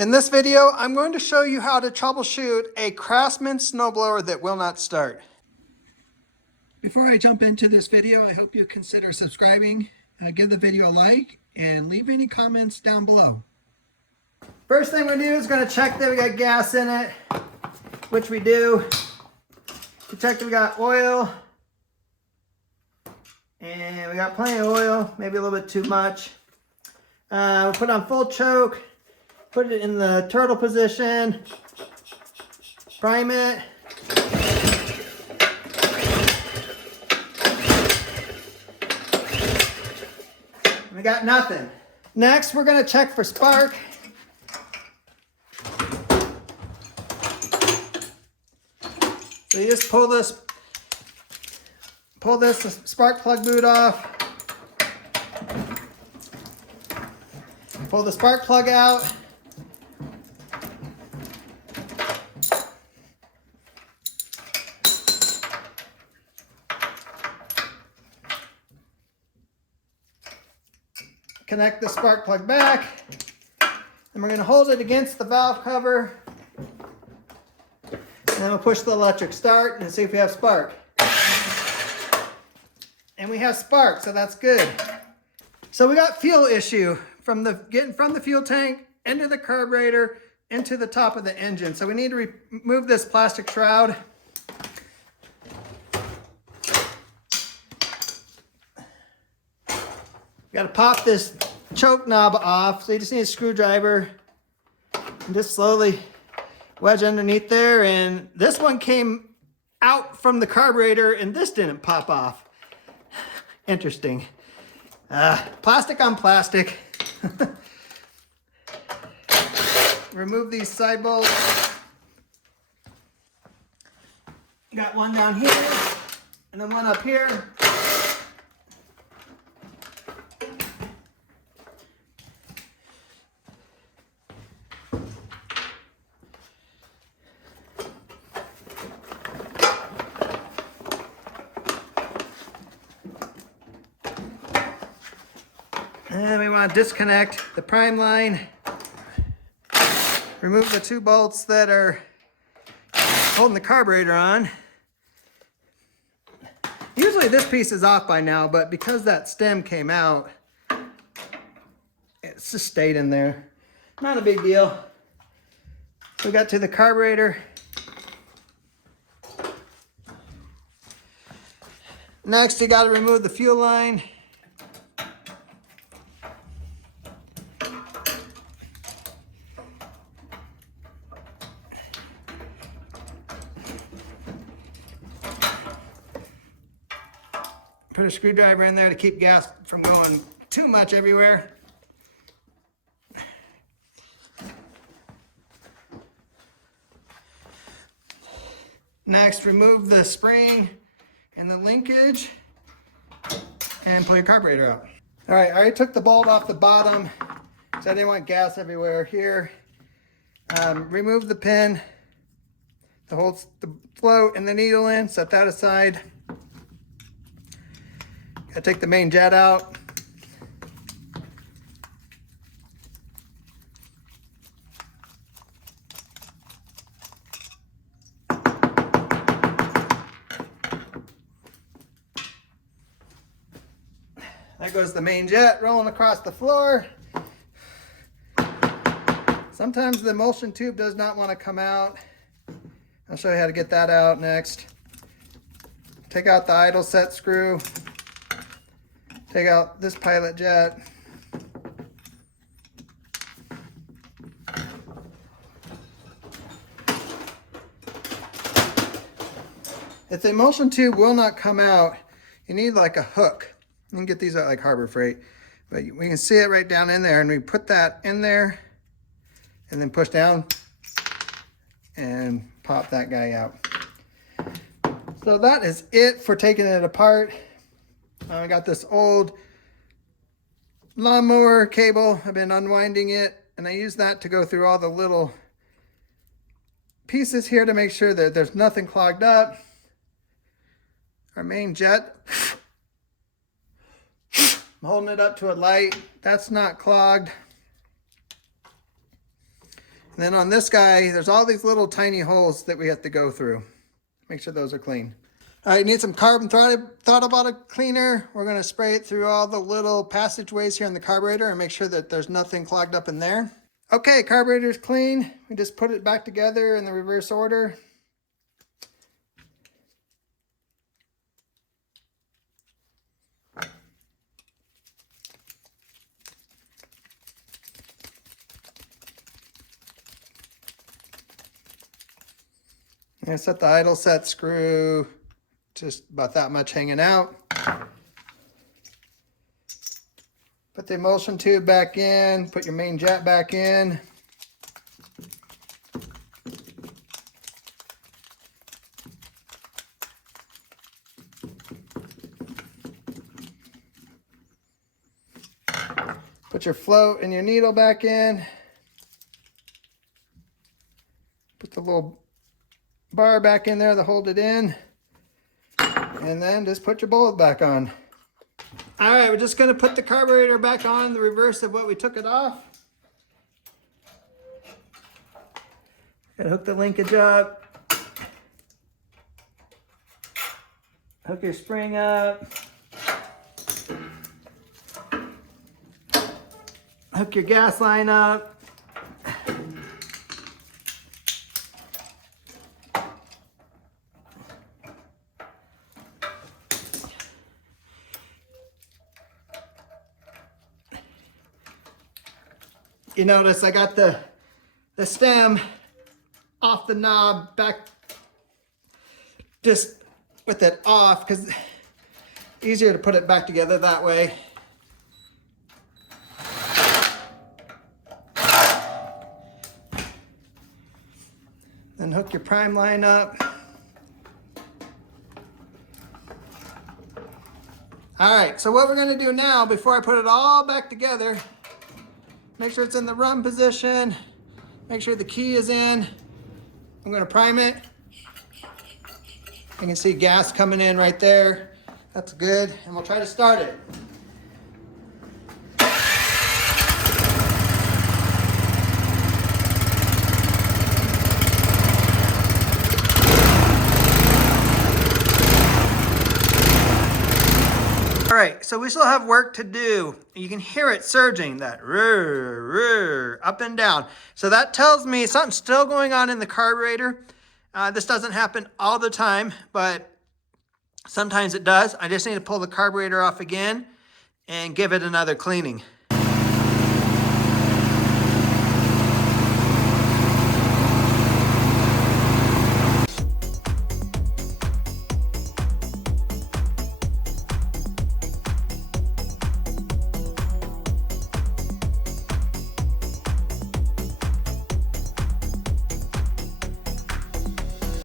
In this video, I'm going to show you how to troubleshoot a Craftsman snowblower that will not start. Before I jump into this video, I hope you consider subscribing, give the video a like, and leave any comments down below. First thing we do is going to check that we got gas in it, which we do. We check that we got oil, and we got plenty of oil, maybe a little bit too much. We put on full choke. Put it in the turtle position, prime it. We got nothing. Next, we're gonna check for spark. So you just pull this spark plug boot off. Pull the spark plug out. Connect the spark plug back, and we're going to hold it against the valve cover, and then we'll push the electric start and see if we have spark. And we have spark, so that's good. So we got fuel issue from getting from the fuel tank into the carburetor into the top of the engine. So we need to remove this plastic shroud. Got to pop this choke knob off, so you just need a screwdriver and just slowly wedge underneath there. And this one came out from the carburetor and this didn't pop off. Interesting. Plastic on plastic. Remove these side bolts. Got one down here and then one up here. And we want to disconnect the prime line. Remove the two bolts that are holding the carburetor on. Usually this piece is off by now, but because that stem came out, it's just stayed in there. Not a big deal. So we got to the carburetor. Next, you got to remove the fuel line. Put a screwdriver in there to keep gas from going too much everywhere. Next, remove the spring and the linkage and pull your carburetor out. All right, I already took the bolt off the bottom because I didn't want gas everywhere here. Remove the pin that holds the float and the needle in, set that aside. Gotta take the main jet out. There goes the main jet rolling across the floor. Sometimes the emulsion tube does not want to come out. I'll show you how to get that out next. Take out the idle set screw. Take out this pilot jet. If the emulsion tube will not come out, you need like a hook. You can get these at like Harbor Freight, but we can see it right down in there, and we put that in there and then push down and pop that guy out. So that is it for taking it apart. I got this old lawnmower cable. I've been unwinding it, and I use that to go through all the little pieces here to make sure that there's nothing clogged up. Our main jet, I'm holding it up to a light. That's not clogged. And then on this guy, there's all these little tiny holes that we have to go through. Make sure those are clean. All right, need some carbon throttle bottle cleaner. We're gonna spray it through all the little passageways here in the carburetor and make sure that there's nothing clogged up in there. Okay, carburetor's clean. We just put it back together in the reverse order. I set the idle set screw, just about that much hanging out. Put the emulsion tube back in, put your main jet back in. Put your float and your needle back in. Put the little bar back in there to hold it in, and then just put your bullet back on. All right, we're just going to put the carburetor back on the reverse of what we took it off. Gotta hook the linkage up, hook your spring up, hook your gas line up. You notice I got the stem off the knob back, just with it off, because easier to put it back together that way. Then hook your prime line up. All right, so what we're gonna do now, before I put it all back together, make sure it's in the run position. Make sure the key is in. I'm gonna prime it. You can see gas coming in right there. That's good, and we'll try to start it. All right, so we still have work to do. You can hear it surging, that rrr, rrr, up and down. So that tells me something's still going on in the carburetor. This doesn't happen all the time, but sometimes it does. I just need to pull the carburetor off again and give it another cleaning.